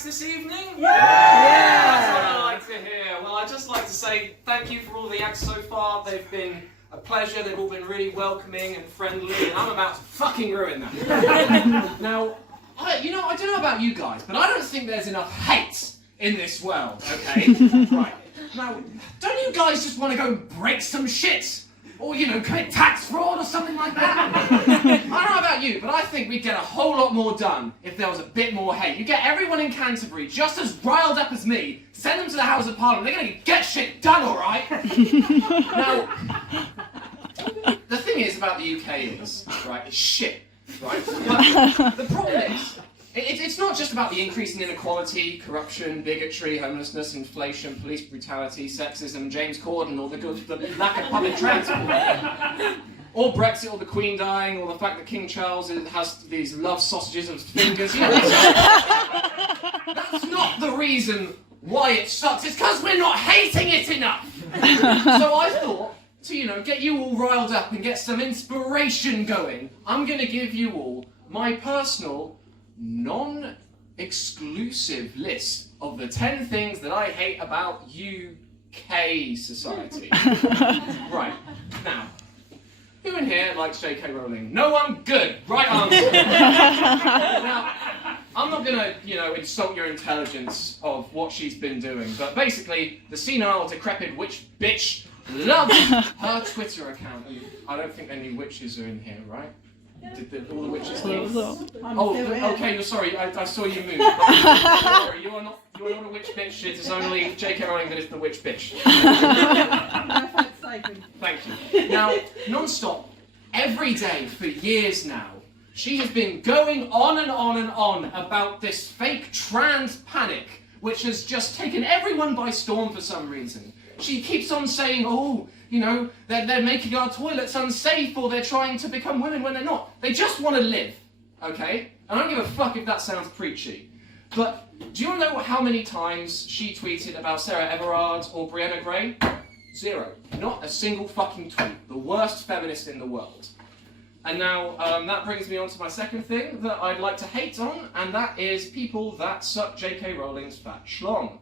nice this evening? Yeah! That's what I like to hear. Well, I'd just like to say thank you for all the acts so far. They've been a pleasure. They've all been really welcoming and friendly, and I'm about to fucking ruin that. Now, I don't know about you guys, but I don't think there's enough hate in this world, okay? Right. Now, don't you guys just want to go break some shit? Or, commit tax fraud or something like that? I don't know about you, but I think we'd get a whole lot more done if there was a bit more hate. You get everyone in Canterbury just as riled up as me, send them to the House of Parliament, they're going to get shit done, alright? Now, the thing is about the UK is, right, it's shit, right? But the problem is, it's not just about the increasing inequality, corruption, bigotry, homelessness, inflation, police brutality, sexism, James Corden, or the lack of public transport, or Brexit, or the Queen dying, or the fact that King Charles has these love sausages of fingers. That's not the reason why it sucks. It's because we're not hating it enough. So I thought, to get you all riled up and get some inspiration going, I'm going to give you all my personal, non-exclusive list of the 10 things that I hate about UK society. Right, now, who in here likes J.K. Rowling? No one? Good, right answer. Now, I'm not gonna, insult your intelligence of what she's been doing, but basically, the senile, decrepit witch bitch loves her Twitter account. And I don't think any witches are in here, right? Did all the witches leave? Okay, you're sorry, I saw you move. Sorry, you are not a witch bitch, it is only J.K. Rowling that is the witch bitch. Thank you. Now, non-stop, every day for years now, she has been going on and on and on about this fake trans panic, which has just taken everyone by storm for some reason. She keeps on saying, they're making our toilets unsafe, or they're trying to become women when they're not. They just want to live, okay? And I don't give a fuck if that sounds preachy. But do you know how many times she tweeted about Sarah Everard or Brianna Gray? 0. Not a single fucking tweet. The worst feminist in the world. And now, that brings me on to my second thing that I'd like to hate on, and that is people that suck J.K. Rowling's fat schlong.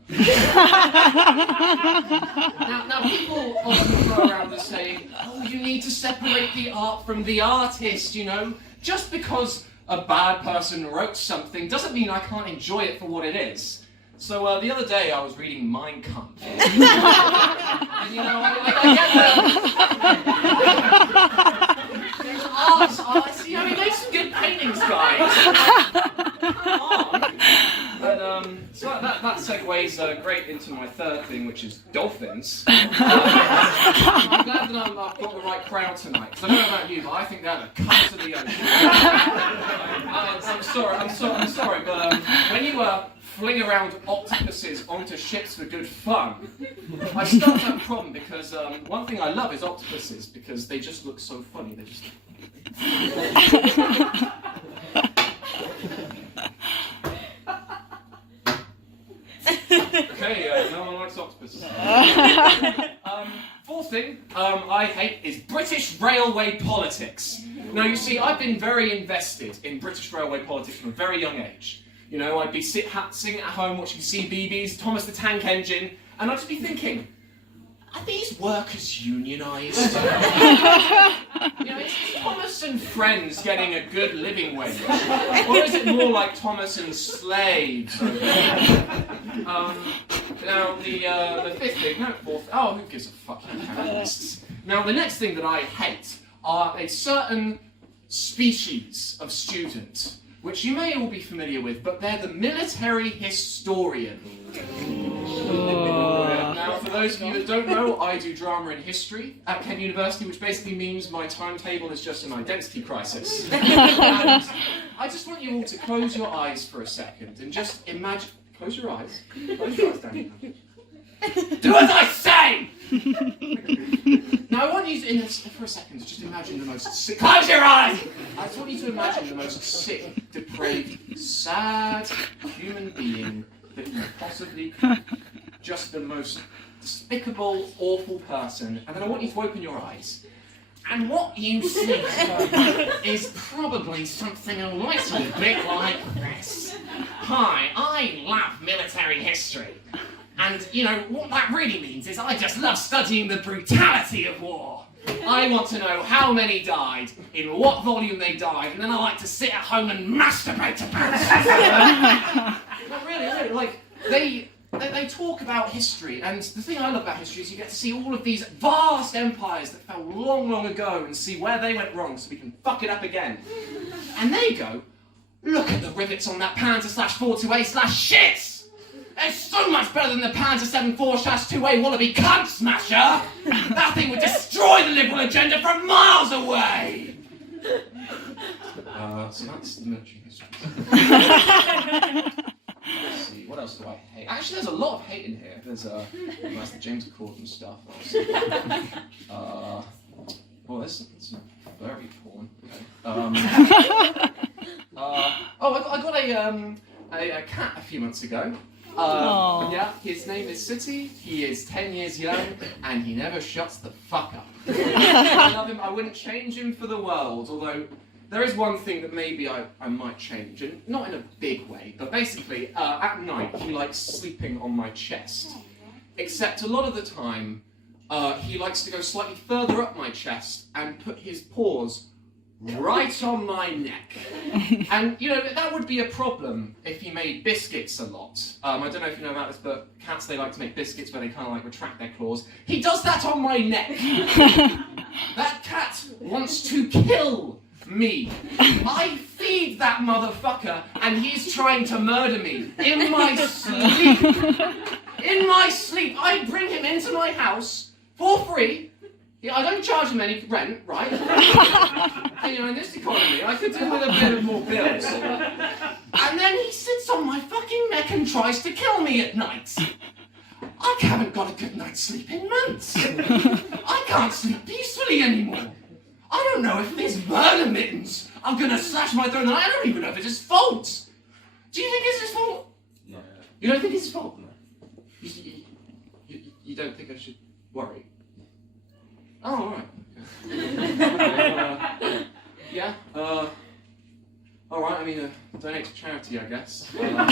now, people often throw around this saying, you need to separate the art from the artist, Just because a bad person wrote something doesn't mean I can't enjoy it for what it is. So the other day I was reading Mein Kampf. And I get that. There's art, he makes some good paintings, guys. Come on. But, so that segues great into my third thing, which is dolphins. I'm glad that I've got the right crowd tonight, because I don't know about you, but I think they're the cunts of the ocean. I'm sorry, but when you fling around octopuses onto ships for good fun, I start to have a problem, because one thing I love is octopuses, because they just look so funny. They just... Okay, no one likes octopuses. Fourth thing I hate is British railway politics. Now, you see, I've been very invested in British railway politics from a very young age. I'd be sitting at home watching CBeebies, Thomas the Tank Engine, and I'd just be thinking, are these workers unionised? Is Thomas and Friends getting a good living wage? Or is it more like Thomas and Slaves? Now, the fifth thing, no, fourth, who gives a fuck, capitalists. Now, the next thing that I hate are a certain species of student, which you may all be familiar with, but they're the military historian. Now, for those of you that don't know, I do drama and history at Kent University, which basically means my timetable is just an identity crisis. And I just want you all to close your eyes for a second and just imagine... Close your eyes. Close your eyes, Danny. Do as I say! Now, I want you to, for a second, just imagine the most sick... Close your eyes! I just want you to imagine the most sick, depraved, sad human being that you possibly could. Just the most despicable, awful person. And then I want you to open your eyes. And what you see is probably something a little bit like this. Hi, I love military history. And, you know, what that really means is I just love studying the brutality of war. I want to know how many died, in what volume they died, and then I like to sit at home and masturbate about it. But really, like, they talk about history, and the thing I love about history is you get to see all of these vast empires that fell long, long ago and see where they went wrong so we can fuck it up again. And they go, look at the rivets on that Panzer/42A/shit! It's so much better than the Panzer 74/2A wallaby cunt smasher! That thing would destroy the liberal agenda from miles away! So that's the military history. Let's see, what else do I hate? Actually, there's a lot of hate in here. There's that's the James Corden stuff. Well, this is very porn. Okay. I got a cat a few months ago. Yeah, his name is City, he is 10 years young, and he never shuts the fuck up. I love him, I wouldn't change him for the world, although there is one thing that maybe I might change, and not in a big way, but basically, at night, he likes sleeping on my chest. Except a lot of the time, he likes to go slightly further up my chest and put his paws right on my neck. And, you know, that would be a problem if he made biscuits a lot. I don't know if you know about this, but cats, they like to make biscuits where they kind of like retract their claws. He does that on my neck. That cat wants to kill me. I feed that motherfucker and he's trying to murder me in my sleep. In my sleep. I bring him into my house for free. Yeah, I don't charge him any rent, right? And, you know, in this economy, I could do with a bit of more bills. And then he sits on my fucking neck and tries to kill me at night. I haven't got a good night's sleep in months. I can't sleep peacefully anymore. I don't know if these murder mittens are gonna slash my throat, and I don't even know if it's his fault. Do you think it's his fault? No. You don't think it's his fault? No. You don't think I should worry? Oh, alright. Yeah, alright, I mean, donate to charity, I guess. There's a full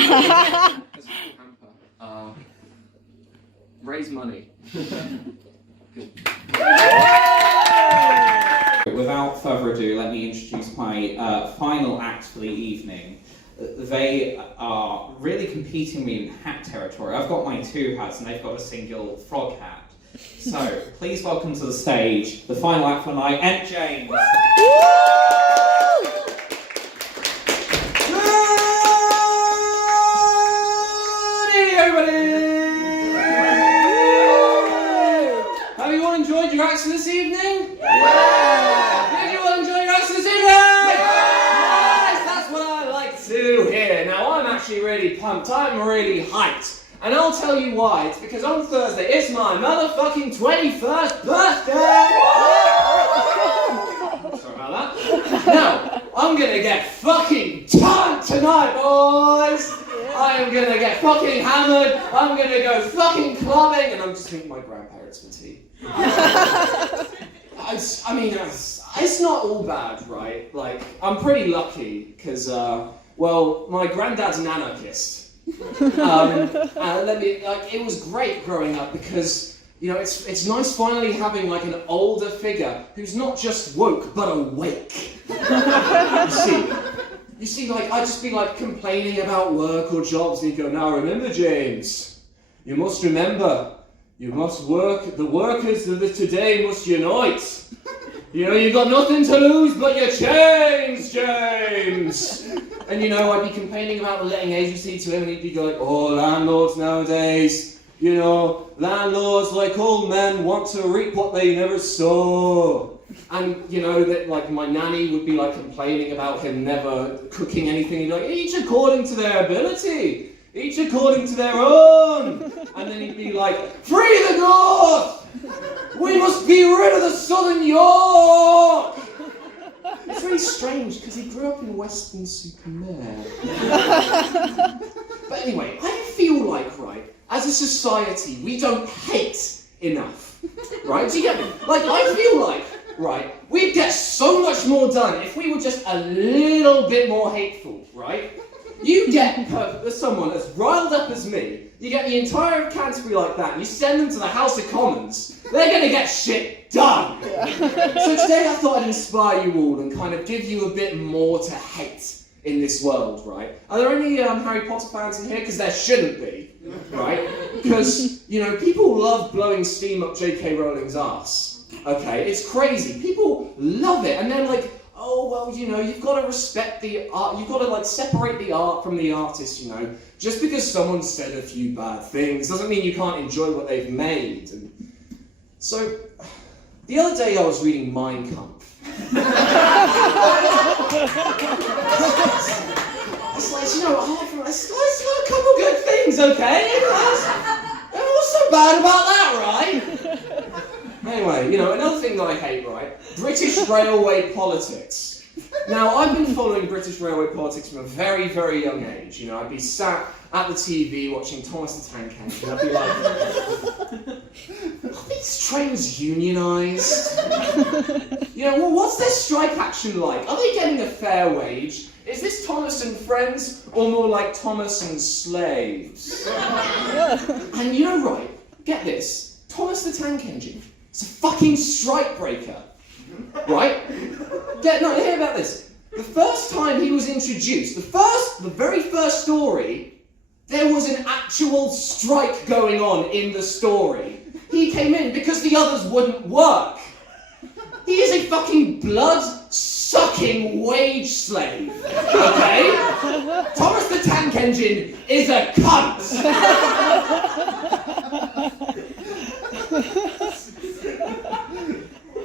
hamper. Raise money. Good. Without further ado, let me introduce my final act for the evening. They are really competing with me in hat territory. I've got my two hats and they've got a single frog hat. So, please welcome to the stage the final act for the night, ENT James. Good evening, everybody! Have you all enjoyed your acts this evening? Did you all enjoy your acts this evening? Yes! That's what I like to hear. Now, I'm actually really pumped. I'm really hyped. And I'll tell you why. It's because on Thursday, it's my motherfucking 21st birthday! Sorry about that. Now, I'm gonna get fucking turned tonight, boys! I am gonna get fucking hammered, I'm gonna go fucking clubbing, and I'm just thinking my grandparents for tea. It's not all bad, right? Like, I'm pretty lucky, because, well, my granddad's an anarchist. It was great growing up because, you know, it's nice finally having like an older figure who's not just woke but awake. You see, like I'd just be like complaining about work or jobs, and he'd go, "Now remember, James, you must remember, you must work. The workers of today must unite. You know, you've got nothing to lose but your chains, James." And, you know, I'd be complaining about the letting agency to him, and he'd be like, "Oh, landlords nowadays, you know, landlords, like old men, want to reap what they never sow." And, you know, that like my nanny would be like complaining about him never cooking anything. He'd be like, "Each according to their ability, each according to their own." And then he'd be like, "Free the North! We must be rid of the Southern York!" It's really strange because he grew up in Weston-super-Mare. But anyway, I feel like, right, as a society, we don't hate enough. Right? Do you get me? Like, I feel like right, we'd get so much more done if we were just a little bit more hateful, right? You get someone as riled up as me, you get the entire of Canterbury like that, and you send them to the House of Commons, they're going to get shit done! So today I thought I'd inspire you all and kind of give you a bit more to hate in this world, right? Are there any Harry Potter fans in here? Because there shouldn't be, right? Because, you know, people love blowing steam up J.K. Rowling's ass. Okay, it's crazy. People love it, and they're like, oh, well, you know, you've got to respect the art, you've got to, like, separate the art from the artist, you know. Just because someone said a few bad things doesn't mean you can't enjoy what they've made. And so, the other day I was reading Mein Kampf. It's like, you know, it's got a couple good things, okay? What's so bad about that, right? Anyway, you know, another thing that I hate, right? British railway politics. Now, I've been following British railway politics from a very, very young age. You know, I'd be sat at the TV watching Thomas the Tank Engine, and I'd be like, are these trains unionised? You know, well, what's their strike action like? Are they getting a fair wage? Is this Thomas and Friends, or more like Thomas and Slaves? And you know, right, get this, Thomas the Tank Engine. It's a fucking strike breaker, right? Hear about this. The first time he was introduced, the very first story, there was an actual strike going on in the story. He came in because the others wouldn't work. He is a fucking blood-sucking wage slave, okay? Thomas the Tank Engine is a cunt!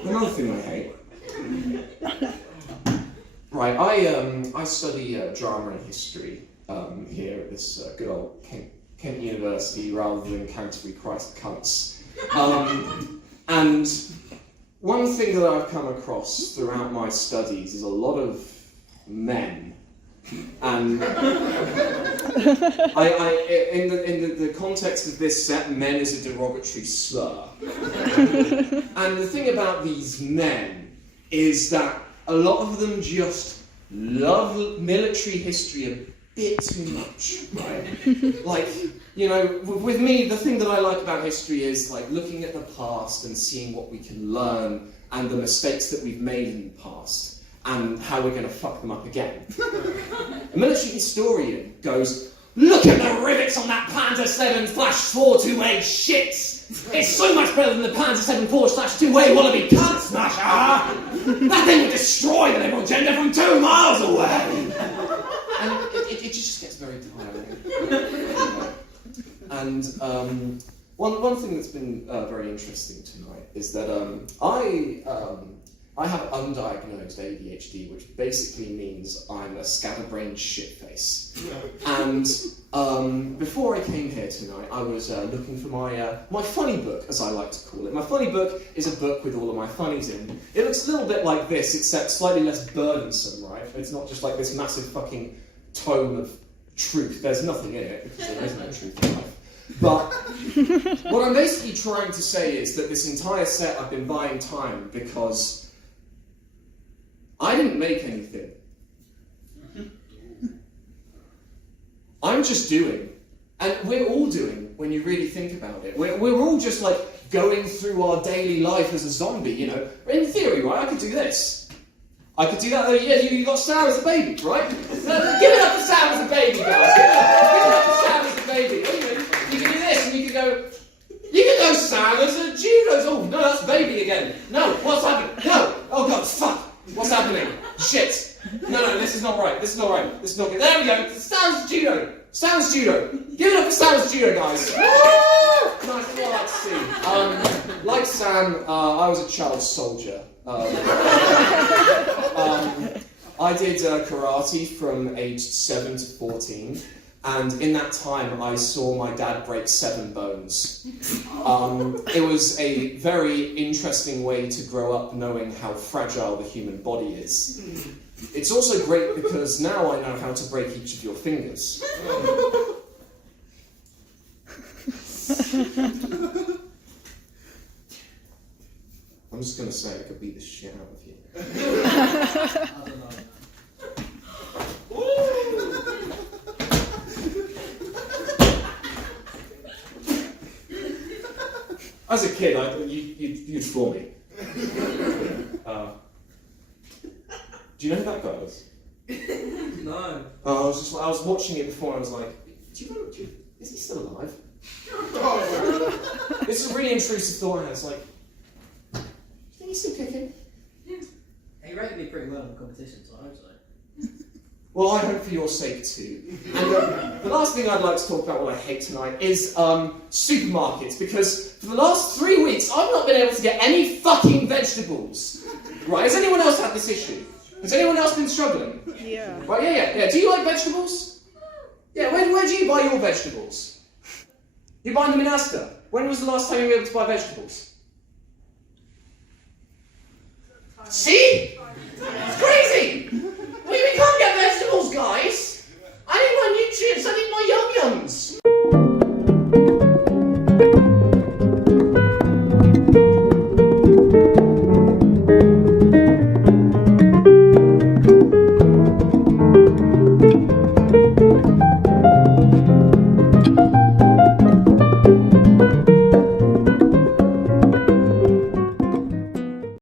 Another thing I hate. Right, I study drama and history here at this good old Kent University rather than Canterbury Christ Cunts. And one thing that I've come across throughout my studies is a lot of men. And in the context of this set, men is a derogatory slur. And the thing about these men is that a lot of them just love military history a bit too much, right? Like, you know, with me, the thing that I like about history is like looking at the past and seeing what we can learn and the mistakes that we've made in the past and how we're going to fuck them up again. A military historian goes, look at the rivets on that Panzer 7/428 shit! It's so much better than the Panzer 7/4/2A wallaby cunt smasher! That thing would destroy the Liberal agenda from 2 miles away! And it just gets very tiring. And one thing that's been very interesting tonight is that I have undiagnosed ADHD, which basically means I'm a scatterbrained shitface. And before I came here tonight, I was looking for my funny book, as I like to call it. My funny book is a book with all of my funnies in. It looks a little bit like this, except slightly less burdensome, right? It's not just like this massive fucking tome of truth. There's nothing in it, because there is no truth in life. But what I'm basically trying to say is that this entire set I've been buying time because I didn't make anything. I'm just doing. And we're all doing, when you really think about it. We're all just like going through our daily life as a zombie, you know. In theory, right, I could do this. I could do that. Yeah, you got Sam as a baby, right? Give it up for Sam as a baby, guys. Give it up for Sam as a baby. You can do this, and you can go Sam as a judo. Oh, no, that's baby again. No, what's happening? No. Oh, God, fuck. What's happening? shit. No, this is not right. This is not right. This is not good. There we go. Sounds judo. Sounds judo. Give it up for Sounds judo, guys. Nice. That's what I like to see. Like Sam, I was a child soldier. I did karate from age 7 to 14. And in that time, I saw my dad break 7 bones. It was a very interesting way to grow up knowing how fragile the human body is. It's also great because now I know how to break each of your fingers. I'm just going to say I could beat the shit out of you. I don't know. As a kid, you'd floor me. Do you know who that guy was? No. I was watching it before and I was like, is he still alive? This is a really intrusive thought and it's like, do you think he's still kicking? He rated me pretty well in the competition, so I hope so. Well, I hope for your sake too. And the last thing I'd like to talk about what I hate tonight is supermarkets, because for the last 3 weeks I've not been able to get any fucking vegetables. Right, has anyone else had this issue? Has anyone else been struggling? Yeah. Right, yeah. Do you like vegetables? Yeah, where do you buy your vegetables? You buy them in Asda. When was the last time you were able to buy vegetables? See? It's crazy! We can't get vegetables, guys! I need my nutrients, I need my yum-yums!